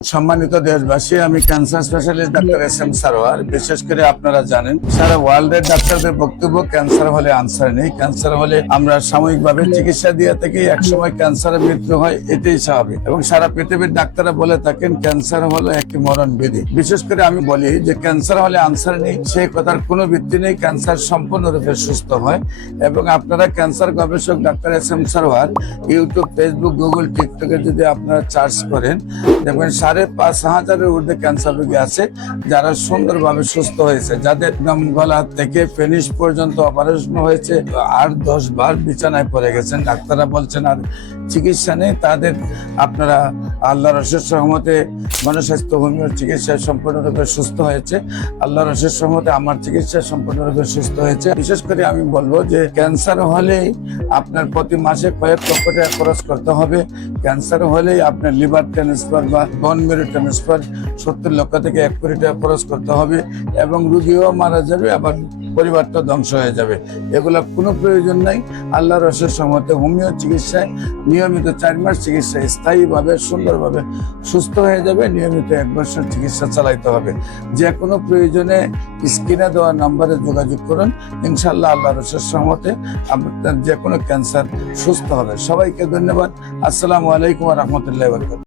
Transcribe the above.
সম্মানিত দেশবাসী, আমি cancer specialist doctor SM Sarwar. বিশেষ করে আপনারা জানেন সারা ওয়ার্ল্ডের ডাক্তারদের বক্তব্য ক্যান্সার হলে আনসার নেই। ক্যান্সার হলে আমরা সাময়িকভাবে চিকিৎসা দিয়ে থাকি, একসময় ক্যান্সারের মৃত্যু হয়, এটাই স্বাভাবিক। এবং সারা পৃথিবীর ডাক্তাররা বলে থাকেন ক্যান্সার হলো একটি মরণ ব্যাধি। বিশেষ করে আমি বলি যে ক্যান্সার হলে আনসার নেই, সেই কথার কোনো ভিত্তি নেই। ক্যান্সার সম্পূর্ণরূপে সুস্থ হয়। এবং আপনারা ক্যান্সার গবেষক doctor SM Sarwar YouTube, Facebook, Google, টিকটকে যদি আপনারা সার্চ করেন দেখবেন 5,500-এর ঊর্ধ্বে ক্যান্সার রোগী আছে যারা সুন্দরভাবে সুস্থ হয়েছে, যাদের গলা থেকে ফিনিশ পর্যন্ত অপারেশন হয়েছে, 8-10 বার বিছানায় পড়ে গেছেন, ডাক্তাররা বলছেন আর চিকিৎসা নেই। তাদের আপনারা আল্লাহর অশেষ রহমতে গণস্বাস্থ্য হোমিওর চিকিৎসায় সম্পূর্ণরূপে সুস্থ হয়েছে। আল্লাহর অশেষ রহমতে আমার চিকিৎসা সম্পূর্ণরূপে সুস্থ হয়েছে। বিশেষ করে আমি বলবো যে ক্যান্সার হলেই আপনার প্রতি মাসে কয়েক লক্ষ টাকা খরচ করতে হবে। ক্যান্সার হলেই আপনার লিভার ট্রান্সফার বা বোন মেরু ট্রান্সফার 70 লক্ষ থেকে 1 কোটি টাকা খরচ করতে হবে, এবং রুগীও মারা যাবে, আবার পরিবারটা ধ্বংস হয়ে যাবে। এগুলো কোনো প্রয়োজন নাই। আল্লাহর অশেষ রহমতে হোমিও চিকিৎসায় নিয়মিত 4 মাস চিকিৎসা স্থায়ীভাবে সুন্দরভাবে সুস্থ হয়ে যাবে। নিয়মিত 1 বছর চিকিৎসা চালাইতে হবে। যে কোনো প্রয়োজনে স্ক্রিনে দেওয়া নম্বরে যোগাযোগ করুন। ইনশাআল্লাহ আল্লাহর অশেষ রহমতে আপনার যে কোনো ক্যান্সার সুস্থ হবে। সবাইকে ধন্যবাদ। আসসালামু আলাইকুম ওয়া রাহমাতুল্লাহি ওয়া বারাকাতুহু।